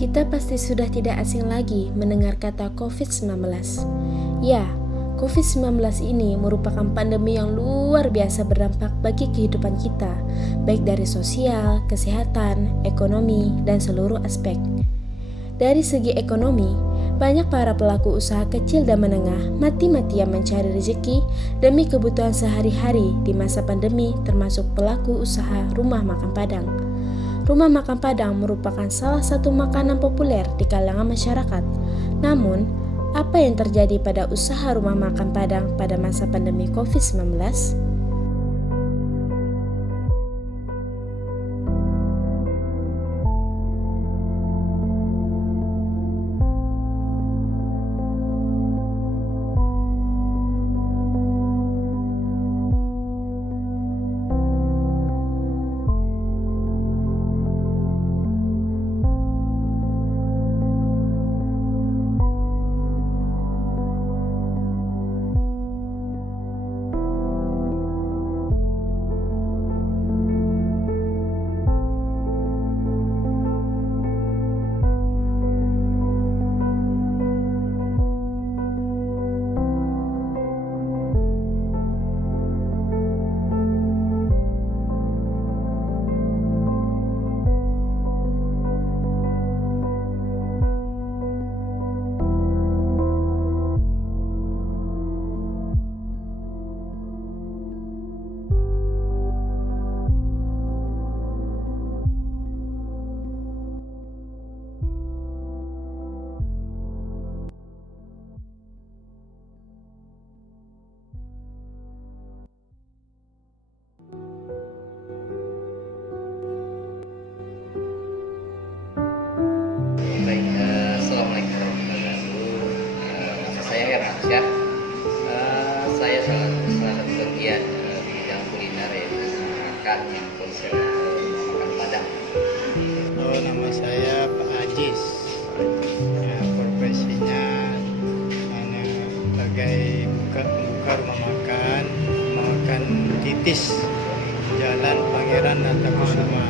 Kita pasti sudah tidak asing lagi mendengar kata COVID-19. Ya, COVID-19 ini merupakan pandemi yang luar biasa berdampak bagi kehidupan kita, baik dari sosial, kesehatan, ekonomi, dan seluruh aspek. Dari segi ekonomi, banyak para pelaku usaha kecil dan menengah mati-matian mencari rezeki demi kebutuhan sehari-hari di masa pandemi, termasuk pelaku usaha rumah makan Padang. Rumah makan Padang merupakan salah satu makanan populer di kalangan masyarakat. Namun, apa yang terjadi pada usaha rumah makan Padang pada masa pandemi COVID-19? Baik, Assalamualaikum warahmatullahi wabarakatuh. Nama saya Hermansyah. Saya salah satu bagian di bidang kuliner, yaitu makan yang konsep makan Padang. Nama saya Pak Ajis. Ya, profesinya sebagai buka rumah makan Titis, Jalan Pangeran Natakusuma.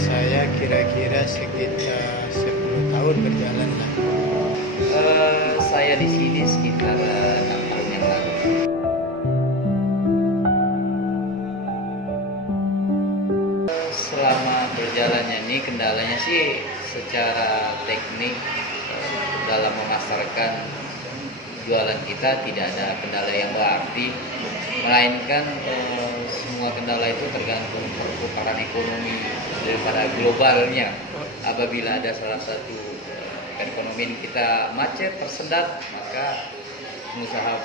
Saya kira-kira sekitar 10 tahun berjalan lah. Saya di sini sekitar 6 tahun yang lalu. Selama berjalannya ini kendalanya sih secara teknik, dalam memasarkan jualan kita tidak ada kendala yang berarti, melainkan semua kendala itu tergantung perputaran ekonomi daripada globalnya. Apabila ada salah satu perekonomian kita macet, tersendat, maka pengusaha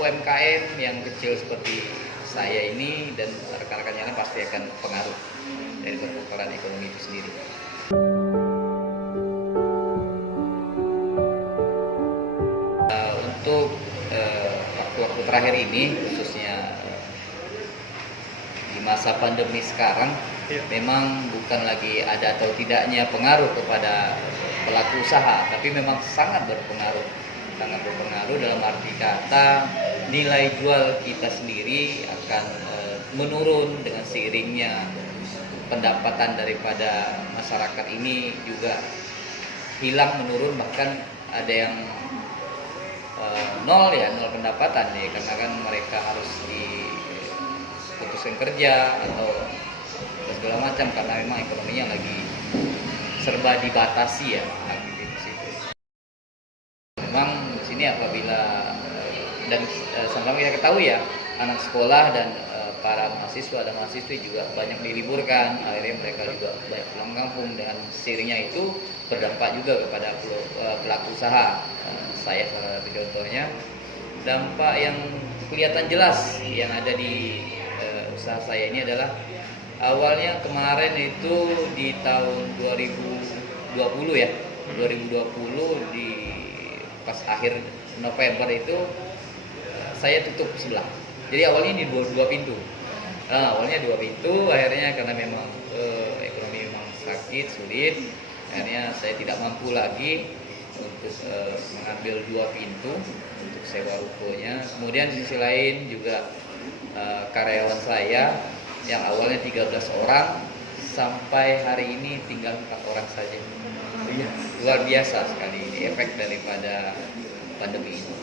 UMKM yang kecil seperti saya ini dan rekan-rekannya kan pasti akan pengaruh dari perputaran ekonomi itu sendiri. Untuk waktu-waktu terakhir ini, khususnya di masa pandemi sekarang, memang bukan lagi ada atau tidaknya pengaruh kepada pelaku usaha, tapi memang sangat berpengaruh dalam arti kata nilai jual kita sendiri akan menurun dengan seiringnya pendapatan daripada masyarakat ini juga hilang, menurun, bahkan ada yang nol pendapatan ya, karena kan mereka harus diputuskan kerja atau segala macam karena memang ekonominya lagi serba dibatasi ya aktivitas itu. Memang di sini apabila dan sama-sama kita ketahui ya, anak sekolah dan para mahasiswa dan mahasiswi juga banyak diliburkan, akhirnya mereka juga banyak pulang kampung, dan seiringnya itu berdampak juga kepada pelaku usaha. Saya salah satu contohnya. Dampak yang kelihatan jelas yang ada di usaha saya ini adalah awalnya kemarin itu di tahun 2020 ya, 2020 di pas akhir November itu saya tutup sebelah. Jadi awalnya di dua pintu. Awalnya 2 pintu, akhirnya karena memang ekonomi memang sakit, sulit, akhirnya saya tidak mampu lagi untuk mengambil 2 pintu untuk sewa rukonya. Kemudian di sisi lain juga karyawan saya yang awalnya 13 orang sampai hari ini tinggal 4 orang saja. Iya, luar biasa sekali ini efek daripada pandemi ini.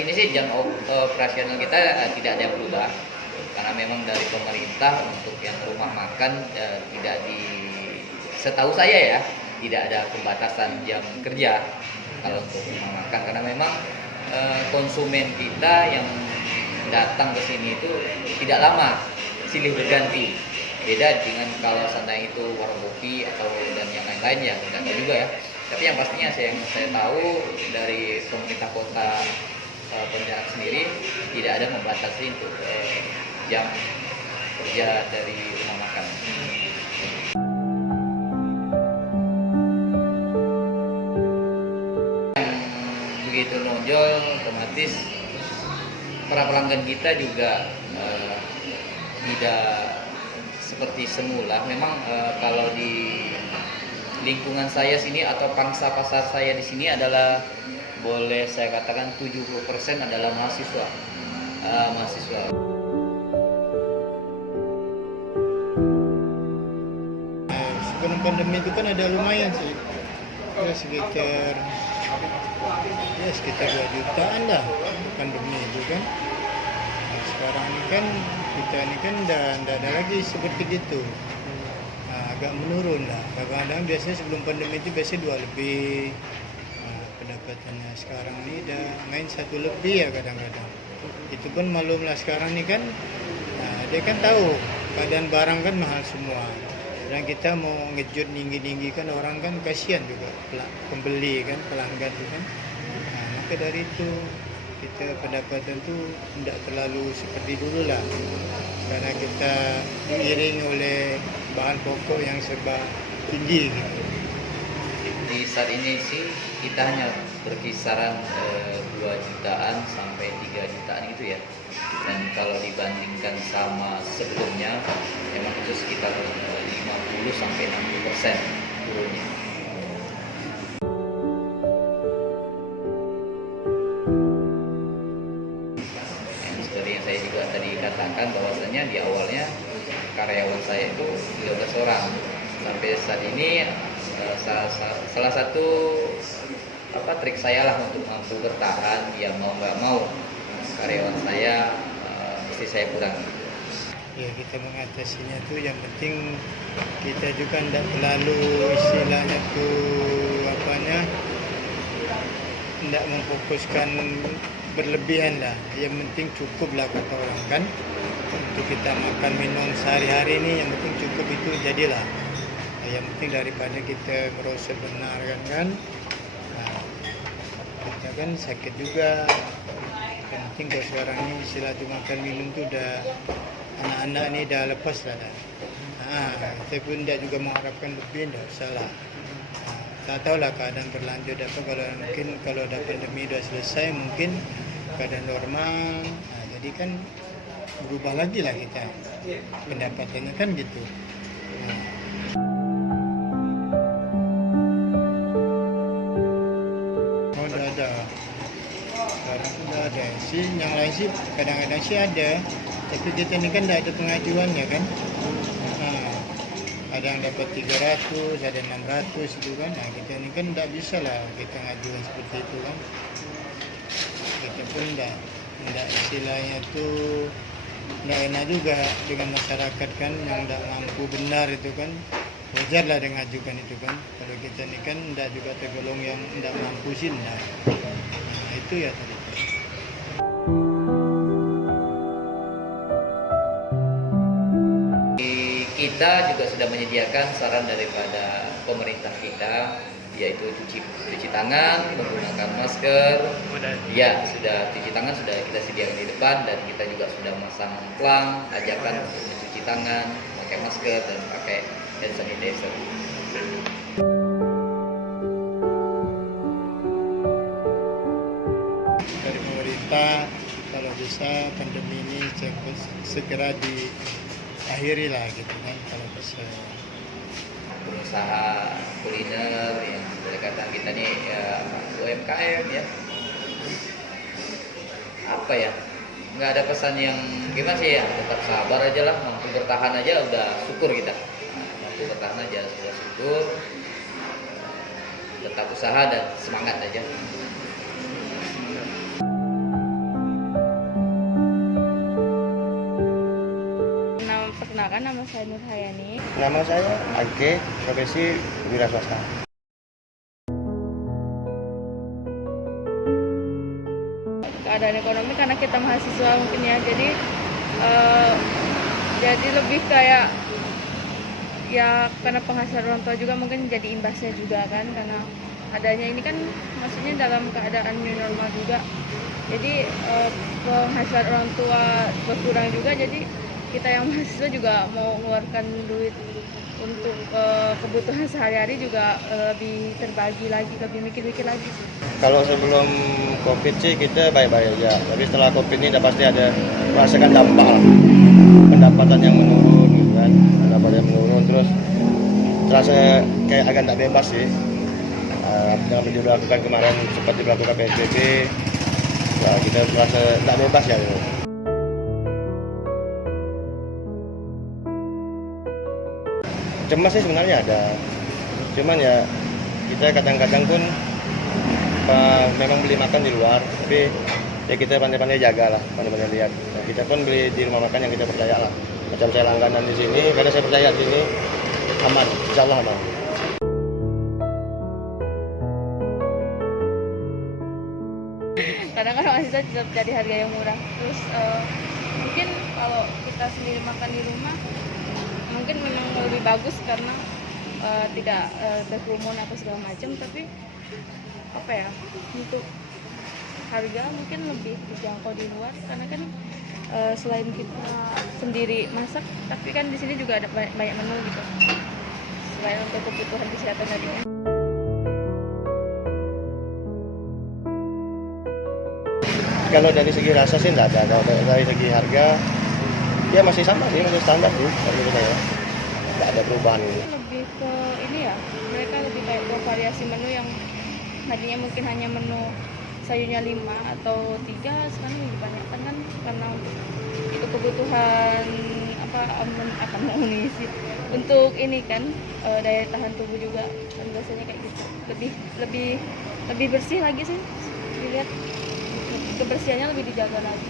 Ini sih jam operasional kita tidak ada yang berubah karena memang dari pemerintah untuk yang rumah makan tidak setahu saya ya tidak ada pembatasan jam kerja kalau untuk rumah makan karena memang konsumen kita yang datang ke sini itu tidak lama silih berganti, beda dengan kalau sana itu warung kopi atau dan yang lain-lain ya tidak tahu juga ya, tapi yang pastinya yang saya tahu dari pemerintah kota Pontianak sendiri tidak ada membatasi untuk jam kerja dari rumah makan. Yang begitu nonjol otomatis para pelanggan kita juga tidak seperti semula. Memang kalau di lingkungan saya sini atau pangsa pasar saya di sini adalah boleh saya katakan 70% adalah mahasiswa. Sebelum pandemi itu kan ada lumayan sih, ya sekitar 2 jutaan lah pandemi itu kan. Nah, sekarang ini kan kita ini kan tidak ada lagi seperti itu. Agak menurun lah. Kadang-kadang biasanya sebelum pandemi itu biasanya 2 lebih. Pendapatannya sekarang ini udah main 1 lebih ya kadang-kadang. Itu pun malum lah sekarang ini kan. Dia kan tahu keadaan barang kan mahal semua. Dan kita mau ngejut tinggi-tinggi kan orang kan kasihan juga pembeli kan, pelanggan itu kan. Maka dari itu kita pendapatan itu tidak terlalu seperti dulu lah. Karena kita diiring oleh bahan pokok yang serba tinggi gitu. Di saat ini sih kita hanya berkisaran 2 jutaan sampai 3 jutaan gitu ya. Dan kalau dibandingkan sama sebelumnya memang itu sekitar 50 sampai 60% turunnya. Seperti yang saya juga tadi katakan bahwasanya di awalnya karyawan saya itu 13 orang. Sampai saat ini salah satu trik saya lah untuk mampu bertahan, ya mau nggak mau karyawan saya mesti saya kurangi. Ya kita mengatasinya tuh yang penting kita juga tidak terlalu istilahnya tuh tidak memfokuskan berlebihan lah. Yang penting cukup lah kata orang kan. Untuk kita makan minum sehari-hari ini yang penting cukup itu jadilah. Yang penting daripada kita merosot benar kan. Kita kan sakit juga. Yang penting kalau sekarang ini istilah tu makan minum tu dah anak-anak ni dah lepas lah dah. Kita pun tidak juga mengharapkan lebih, tidak usah lah. Tak tahulah keadaan berlanjut apa, kalau dah pandemi dah selesai mungkin keadaan normal. Jadi kan berubah lagi lah kita pendapatannya kan gitu. Dah ada. Sekarang dah ada. Yang lain sih kadang-kadang sih ada. Tapi kita ni kan dah ada pengajuannya kan. Ada yang dapat 300, ada 600 itu kan. Kita ni kan tak bisa lah kita ngajukan seperti itu kan. Kita pun tak istilahnya tu tak enak juga dengan masyarakat kan yang tak mampu benar itu kan. Wajarlah dengan ngajukan itu kan. Kalau kita ni kan tak juga tergolong yang tak mampu sih tak. Itu ya tadi. Kita juga sudah menyediakan saran daripada pemerintah kita, yaitu cuci tangan, menggunakan masker. Ya, sudah cuci tangan sudah kita sediakan di depan, dan kita juga sudah memasang plang ajakan untuk mencuci tangan, pakai masker dan pakai hand sanitizer. Dari pemerintah kalau bisa pandemi ini segera diakhiri lah gitu kan kalau bisa. Pengusaha kuliner yang berdekatan kita nih ya, UMKM ya, apa ya, nggak ada pesan yang gimana sih ya, tetap sabar aja lah, mampu bertahan aja udah syukur kita. Mampu bertahan aja sudah syukur, tetap usaha dan semangat aja. Perkenalkan, nama saya Nur Hayani. Nama saya Age, profesi wira swasta. Keadaan ekonomi karena kita mahasiswa mungkin ya, jadi lebih kayak ya karena penghasilan orang tua juga mungkin jadi imbasnya juga kan, karena adanya ini kan maksudnya dalam keadaan new normal juga, jadi penghasilan orang tua berkurang juga, jadi kita yang mahasiswa juga mau mengeluarkan duit untuk kebutuhan sehari-hari juga lebih terbagi lagi, lebih mikir-mikir lagi sih. Kalau sebelum COVID sih kita baik-baik aja, tapi setelah COVID ini udah pasti ada merasakan dampak lah. Pendapatan yang menurun gitu kan, pendapatan yang menurun, terus terasa kayak agak tak bebas sih. Yang dilakukan kemarin sempat dilakukan PSBB, nah, kita merasa tak bebas ya gitu. Cemas sih sebenarnya ada, cuman ya kita kadang-kadang pun memang beli makan di luar, tapi ya kita pandai-pandai jaga lah, pandai-pandai lihat. Nah, kita pun beli di rumah makan yang kita percaya lah. Macam saya langganan di sini, karena saya percaya di sini aman, insya Allah aman. Kadang kan mahasiswa tetap cari harga yang murah, terus mungkin kalau kita sendiri makan di rumah mungkin memang lebih bagus karena tidak berkerumun apa segala macam, tapi apa ya, untuk harga mungkin lebih dijangkau di luar karena kan selain kita sendiri masak, tapi kan di sini juga ada banyak menu gitu, selain untuk kebutuhan kesehatan tadi. Kalau dari segi rasa sih enggak ada, kalau dari segi harga ya masih sama sih, masih standar sih menurut saya. Enggak ada perubahan gitu. Lebih ke ini ya, mereka lebih kayak ke variasi menu yang tadinya mungkin hanya menu sayurnya 5 atau 3, sekarang lebih banyak kan, karena itu kebutuhan akan mengisi untuk ini kan, daya tahan tubuh juga kan, biasanya kayak gitu, lebih bersih lagi sih dilihat, kebersihannya lebih dijaga lagi.